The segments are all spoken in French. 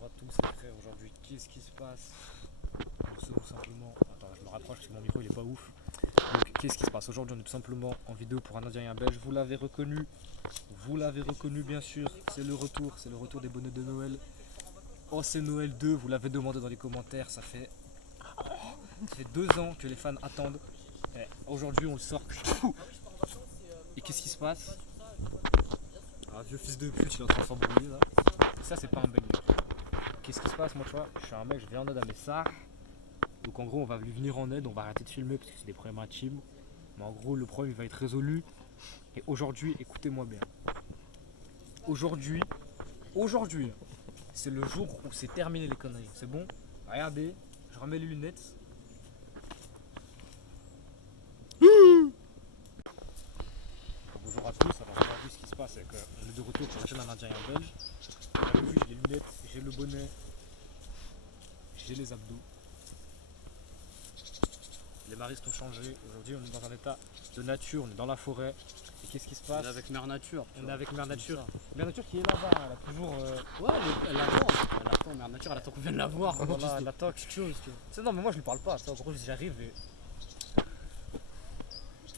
Bonjour à tous les frères, aujourd'hui qu'est-ce qui se passe? Nous sommes simplement... Attends, je me rapproche parce que mon micro il est pas ouf. Donc qu'est-ce qui se passe? Aujourd'hui on est tout simplement en vidéo pour un Indien et un Belge. Vous l'avez reconnu bien sûr. C'est le retour des bonnets de Noël. Oh c'est Noël 2, vous l'avez demandé dans les commentaires, ça fait 2 ans que les fans attendent. Et aujourd'hui on le sort. Et qu'est-ce qui se passe? Un vieux fils de pute, il est en train de s'embrouiller là. Et ça c'est pas un banger. Qu'est-ce qui se passe? Moi tu vois, je suis un mec, je viens en aide à mes sars. Donc en gros on va lui venir en aide, on va arrêter de filmer parce que c'est des problèmes intimes. Mais en gros le problème il va être résolu. Et aujourd'hui, écoutez-moi bien. Aujourd'hui, c'est le jour où c'est terminé les conneries. C'est bon? Regardez, je remets les lunettes. Bonjour à tous, alors aujourd'hui ce qui se passe c'est qu'on est de retour sur la chaîne d'un Indien et un Belge. Vous avez vu, j'ai les lunettes, j'ai le bonnet, j'ai les abdos. Les maristes ont changé, aujourd'hui on est dans un état de nature, on est dans la forêt. Et qu'est-ce qui se passe? On est avec Mère Nature. On est avec Mère Nature. Mère Nature qui est là-bas, elle a toujours... Ouais, elle attend, Mère Nature, elle attend qu'on vienne la voir. Voilà, elle attend quelque chose. C'est non mais moi je lui parle pas, ça, en gros j'arrive et...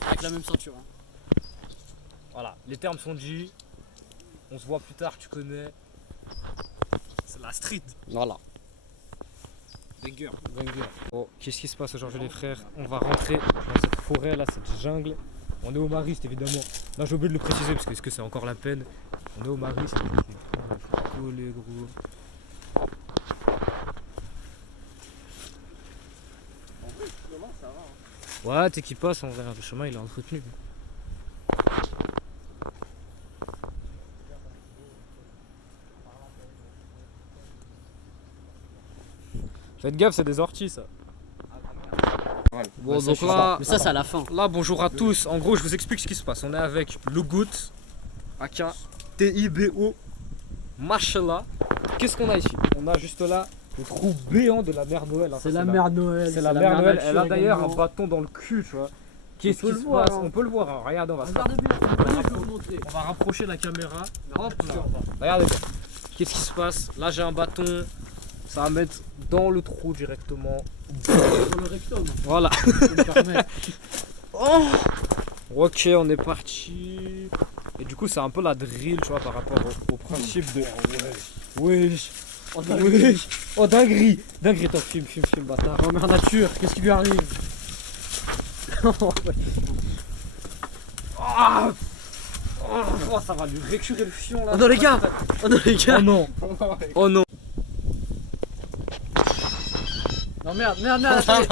Avec la même ceinture. Hein. Voilà, les termes sont dits. On se voit plus tard, tu connais. C'est la street. Voilà. Banger. Bon, qu'est-ce qui se passe aujourd'hui les frères? On va rentrer dans cette forêt là, cette jungle. On est au Mariste évidemment. Là j'ai oublié de le préciser parce que est-ce que c'est encore la peine? On est au Mariste. Oh les gros. En vrai, le chemin ça va. Hein. Ouais, t'es qui passe en vrai, le chemin il est entretenu. Faites gaffe, c'est des orties ça. Bon, donc là, mais ça c'est à la fin. Là, bonjour à tous. En gros, je vous explique ce qui se passe. On est avec le Gout, aka Tibo, Machallah. Qu'est-ce qu'on a ici? On a juste là le trou béant de la mère Noël. Hein. C'est la mère Noël. C'est la mère Noël. Elle a d'ailleurs un bâton dans le cul, tu vois. Qu'est-ce qui se passe? On peut le voir. Hein. Regarde, on va se Regardez bien, je vais vous montrer. On va rapprocher la caméra. Hop là. Regardez bien. Qu'est-ce qui se passe? Là, j'ai un bâton. Ça va mettre dans le trou directement. Dans le rectum. Voilà. Oh, ok, on est parti. Et du coup, c'est un peu la drill, tu vois, par rapport au principe de. Wesh. Oh, Wesh. Oh, dinguerie. Dinguerie, toi, film, bâtard. Oh, Mère Nature, qu'est-ce qui lui arrive? Ah. Oh, ça va lui récurer le fion là. Oh non, les gars. Oh non, les gars. Oh non. Oh non. Non, merde. Attendez.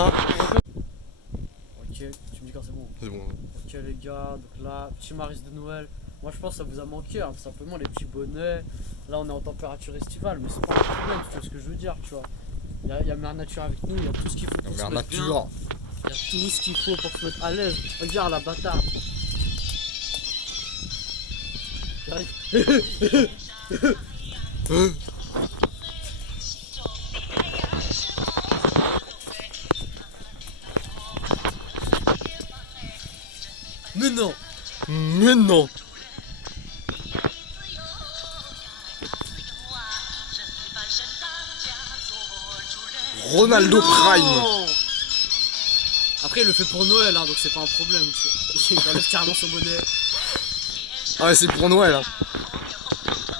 Ok, tu me dis quand c'est bon. C'est bon. Ok les gars, donc là, petit maris de Noël. Moi je pense que ça vous a manqué, hein, tout simplement les petits bonnets. Là on est en température estivale, mais c'est pas un problème, tu vois ce que je veux dire, tu vois. Il y a Mère Nature avec nous, il y a tout ce qu'il faut pour se Mère mettre bien. Nature. Il y a tout ce qu'il faut pour se mettre à l'aise. Regarde la bâtard. J'arrive. Mais non. Mais non. Ronaldo Prime. Non. Après il le fait pour Noël, hein, donc c'est pas un problème. Tu vois. Il enlève carrément son bonnet. Ah ouais, c'est pour Noël. Hein.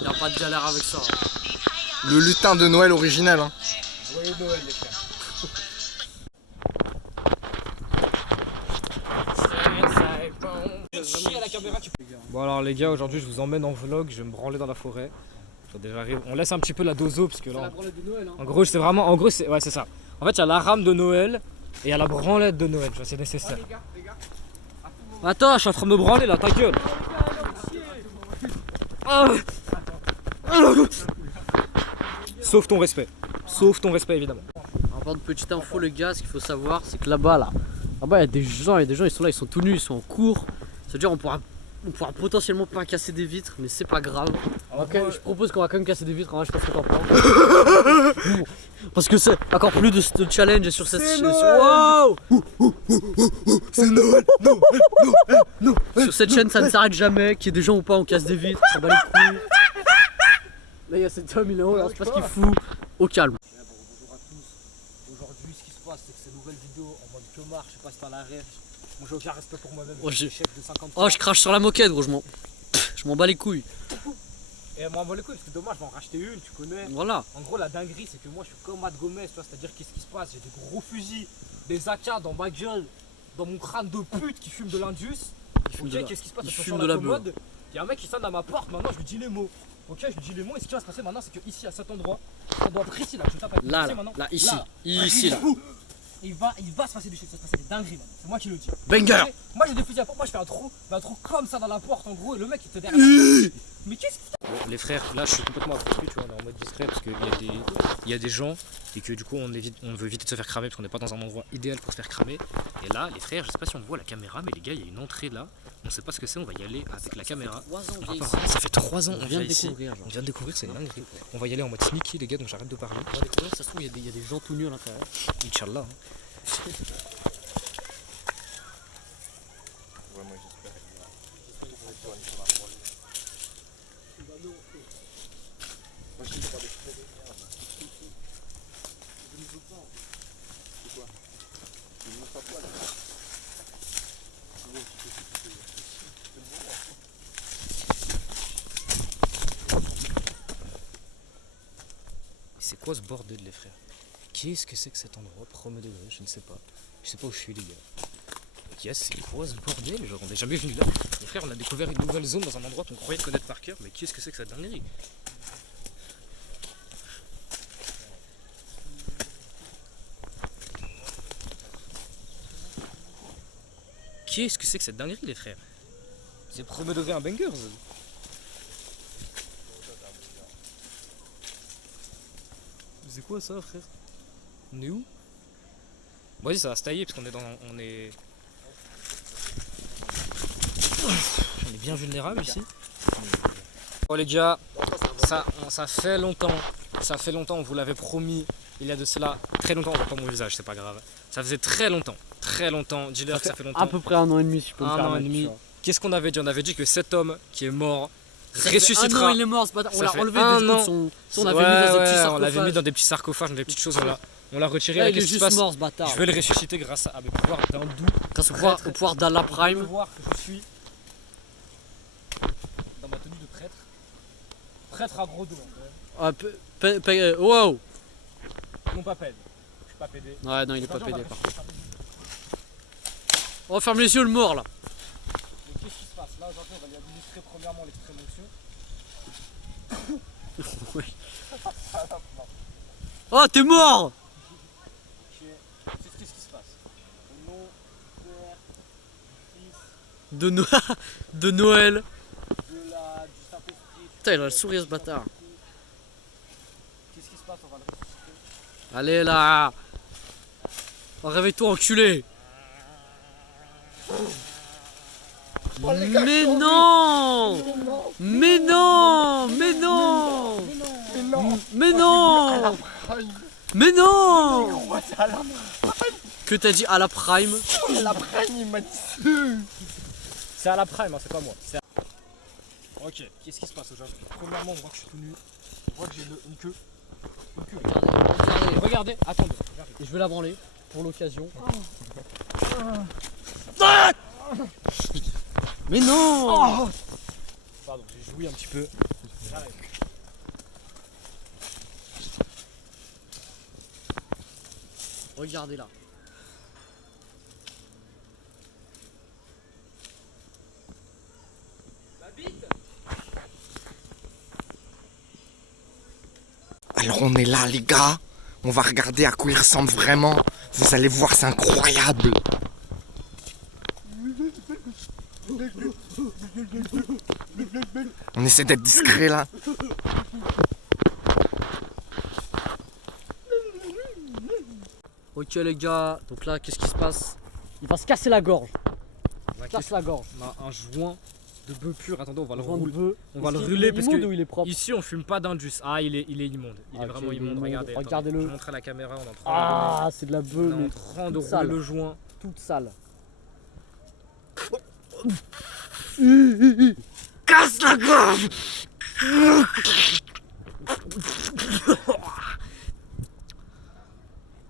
Il n'y a pas de galère avec ça. Hein. Le lutin de Noël original. Hein. Joyeux Noël, les frères. Bon alors les gars, aujourd'hui je vous emmène en vlog, je vais me branler dans la forêt. On laisse un petit peu la dozo parce que C'est la là, branlette de Noël. Hein. en gros c'est vraiment, ouais c'est ça. En fait il y a la rame de Noël et il y a la branlette de Noël, tu vois, c'est nécessaire. Attends, je suis en train de me branler là, ta gueule. Ah. Sauf ton respect évidemment. Encore une petite info les gars, ce qu'il faut savoir c'est que là-bas il y a des gens ils sont là, ils sont tout nus, ils sont en cours. C'est-à-dire on pourra potentiellement pas casser des vitres, mais c'est pas grave. Je propose qu'on va quand même casser des vitres, hein, je sais pas ce que t'en penses. Parce que c'est encore plus de challenge sur cette chaîne. Wow, C'est Noël. sur cette chaîne ça ne s'arrête jamais, qu'il y ait des gens ou pas on casse des vitres, on bat les couilles. Là il y a cet homme, il est en haut, alors je sais pas ce qu'il fout. Au calme. Bonjour à tous. Aujourd'hui, ce qui se passe, c'est que c'est une nouvelle vidéo en mode Tomar. Je sais pas si t'as la rêve. Moi, j'ai aucun respect pour moi-même. Oh, Je suis chef de 50. Oh, je crache sur la moquette, gros, je m'en bats les couilles. Et moi, les couilles, parce que dommage, je vais en racheter une, tu connais. Voilà. En gros, la dinguerie, c'est que moi, je suis comme Matt Gomez, tu vois. C'est-à-dire, qu'est-ce qui se passe? J'ai des gros fusils, des AK dans ma gueule, dans mon crâne de pute qui fume de l'Indus. fume Ok, de la- qu'est-ce qui se passe? il Je suis fume sur de la la commode. Il y a un mec qui sonne à ma porte, maintenant je lui dis les mots. Ok, je lui dis les mots, et ce qui va se passer maintenant, c'est que ici, à cet endroit précis là, je tape avec Là, le là, maintenant. là, ici, Là. ici, là. Il va se passer des choses, ça va se passer des dingueries, man. C'est moi qui le dis. Banger. Ok, moi j'ai des fusils à pompe, moi je fais un trou comme ça dans la porte en gros, et le mec il te derrière. Mais qu'est-ce que bon, les frères, là je suis complètement affranchi, tu vois, on est en mode discret parce qu'il y a des gens et que du coup on veut éviter de se faire cramer parce qu'on n'est pas dans un endroit idéal pour se faire cramer. Et là, les frères, je sais pas si on voit la caméra, mais les gars, il y a une entrée là. On sait pas ce que c'est, on va y aller avec la caméra. 3 ans, viens ici. Apparemment, ça fait 3 ans On on vient vient de ici. découvrir, genre. On vient de découvrir, c'est une dinguerie. On va y aller en mode sneaky, les gars, donc j'arrête de parler. On va découvrir, ça se trouve, il y a des gens tout nus à l'intérieur. Inch'Allah. Hein. Ouais, moi j'espère. C'est quoi ce bordel, les frères? Qu'est-ce que c'est que cet endroit? Premier degré, je ne sais pas. Je sais pas où je suis, les gars. Yes, c'est quoi ce bordel? Genre, on n'est jamais venu là. Les frères, on a découvert une nouvelle zone dans un endroit qu'on croyait connaître par cœur, mais qu'est-ce que c'est que cette dinguerie? Qu'est-ce que c'est que cette dinguerie, les frères? C'est premier degré un banger. C'est quoi ça, frère? On est où? Vas-y, ça va se tailler parce qu'on est dans. On est bien vulnérable ici. Bon, les gars, ça fait longtemps. Ça fait longtemps, on vous l'avait promis. Il y a de cela très longtemps. On voit pas mon visage, c'est pas grave. Ça faisait très longtemps. Très longtemps. Dis-leur que ça fait longtemps. À peu près 1 an et demi, si je peux me Un an et permettre, demi. tu vois. Qu'est-ce qu'on avait dit? On avait dit que cet homme qui est mort Ça fait 1 an, ressuscitera. il est mort, ce bâtard. On Ça l'a fait enlevé un des an. trucs, on Ouais, l'avait mis dans des petits ouais, sarcophages. on l'avait mis dans des petits sarcophages, dans des petites choses. On l'a retiré. Là, Là, il est qu'est-ce qui se juste passe? mort, ce bâtard. Je vais le ressusciter grâce à mes pouvoirs d'un doux. Grâce au pouvoir d'Allah Vous Prime. pouvez voir que je suis dans ma tenue de prêtre. Prêtre à gros dos. Ah, wow. Non pas pédé. Je suis pas pédé. Ouais, non, il est pas Aujourd'hui, on pédé va par rester contre. sur la Oh, ferme les yeux, le mort là. Mais qu'est-ce qui se passe? Là aujourd'hui on va lui administrer premièrement l'extrême onction. Oh, t'es mort. Ok. Qu'est-ce qui se passe? Au nom du Père, du Fils, De, de Noël. du Saint-Esprit. Putain, il a le sourire ce bâtard. Qu'est-ce qui se passe? On va le ressusciter. Allez là. Oh, réveille-toi, enculé. Mais non. Mais non. Mais non. Mais non. Mais non. Que t'as dit à la prime? La prenne, il m'a dit. C'est à la prime, hein, c'est pas moi. Ok, qu'est-ce qui se passe aujourd'hui? Premièrement, on voit que je suis tout nu. On voit que j'ai une queue. Une queue. Regardez. Regardez, attendez. J'arrive. Et je vais la branler pour l'occasion. Mais non. Pardon, j'ai joui un petit peu. J'arrive. Regardez là. Alors on est là les gars. On va regarder à quoi il ressemble vraiment. Vous allez voir, c'est incroyable. On essaie d'être discret là. Ok les gars, donc là qu'est-ce qui se passe? Il va se casser la gorge. On a Casse la gorge. un joint de bœuf pur. Attendez, on va le Joint de rouler. bœuf. On va le Est-ce qu'il rouler est parce immonde que ou il est propre? ici on fume pas d'indus. Ah, il est immonde. Il Ah, est ok, vraiment il est immonde. immonde. Regardez. Regardez-le. Je vais montrer à la caméra. On est en train Ah, c'est de la de, bœuf, on est mais en train de toute rouler sale. le joint. toute sale. Casse la gorge.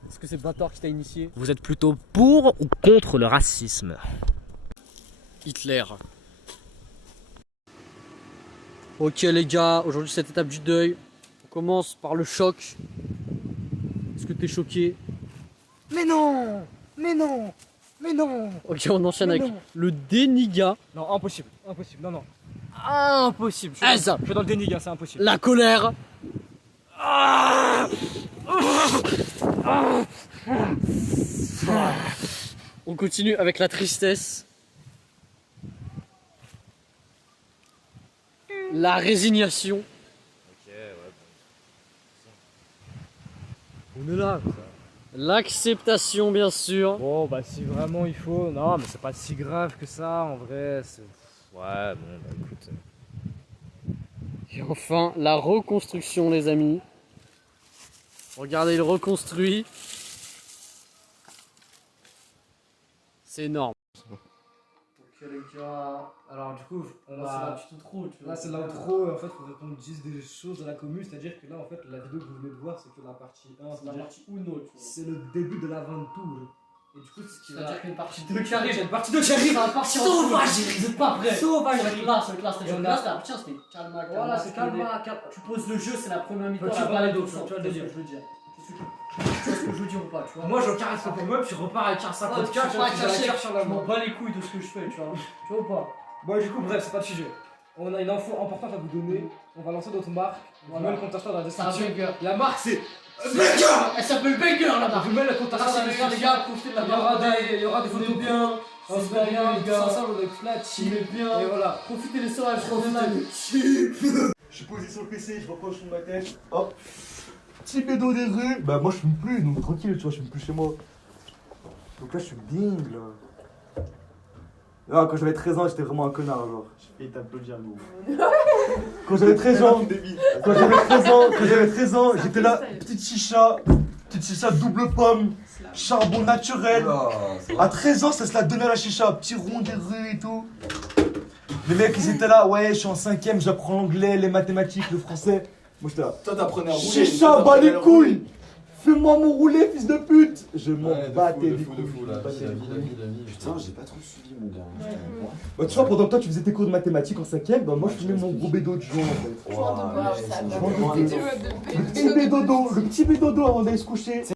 Est-ce que c'est le bâtard qui t'a initié? Vous êtes plutôt pour ou contre le racisme? Hitler. Ok les gars, aujourd'hui cette étape du deuil. On commence par le choc. Est-ce que t'es choqué? Mais non! Mais non! Mais non! Ok, on enchaîne Mais avec non. le déniga. Non, impossible, impossible, non, non. Impossible. Ah, ça. Je suis dans le déni, gars, c'est impossible. La colère. On continue avec la tristesse. La résignation. Ok, ouais, On est là. L'acceptation, bien sûr. bon, bah si vraiment il faut. Non, mais c'est pas si grave que ça, en vrai. Ouais, bon, bah écoute. Et enfin, la reconstruction, les amis. Regardez, il reconstruit. C'est énorme. Ok les gars, alors du coup, Là, c'est l'outro, tu vois. Là, c'est l'outro, en fait, il faut répondre juste des choses de la commune, c'est-à-dire que là, en fait, la vidéo que vous venez de voir, c'est que la partie 1, C'est la partie Uno, tu vois. c'est le début de l'aventure. Et du coup, c'est ce qui va. C'est-à-dire qu'une partie De qui arrive, il y a une partie 2 qui arrive. Ça va partir en Sauvagerie. Vous êtes pas prêts. Sauvagerie. C'est classe, c'est classe. Et on a- Là, la partie 1, c'était calma, Voilà, c'est calma, Tu poses le jeu, c'est la première mi-temps. Tu la vois les balle, dos, tu tu vois vois le ce délire. que je veux dire. Tu vois ce que je veux dire ou pas, tu vois. Moi, je caresse pour moi, puis je repars avec un Ouais, 50 tu cash, peux pas je la cacher, cherche sur la je m'en main. bats les couilles de ce que je fais, tu vois. Tu vois ou pas? Bon, du coup, bref, c'est pas le sujet. On a une info importante à vous donner. On va lancer notre marque. On Voilà. met le compteur dans la C'est un description. banger. La marque, c'est. Elle s'appelle Banger là On bas. vous met le compteur dans la Les description. gars, profitez de la Il y aura des On est photos bien. On se met bien, les gars. Ensemble, on est flat, On chill. est bien. Et voilà. Profitez les soirées, Je suis posé sur le PC, je rapproche de ma tête. Hop. Petit bédo des rues. Bah, moi je fume plus, donc tranquille, tu vois, je fume plus chez moi. Donc là, je suis dingue là. Là, quand j'avais 13 ans, j'étais vraiment un connard, genre. Je fais t'applaudir, gros. Quand j'avais 13 ans, j'étais là, petite chicha double pomme, charbon naturel. À 13 ans, ça se la donnait à la chicha, petit rond des rues et tout. Les mecs, ils étaient là, ouais, je suis en 5ème, j'apprends l'anglais, les mathématiques, le français. Moi, j'étais là. Toi t'apprenais à rouler. Chicha, bas les couilles! Fais-moi mon roulé, fils de pute! Je m'en battais les couilles. la je battais les couilles. Putain, j'ai pas trop suivi mon gars. Bah, tu vois, pendant que toi tu faisais tes cours de mathématiques en 5ème, bah moi je fumais mon gros bédo de joint en fait. Wow, Le petit bédodo avant d'aller se coucher.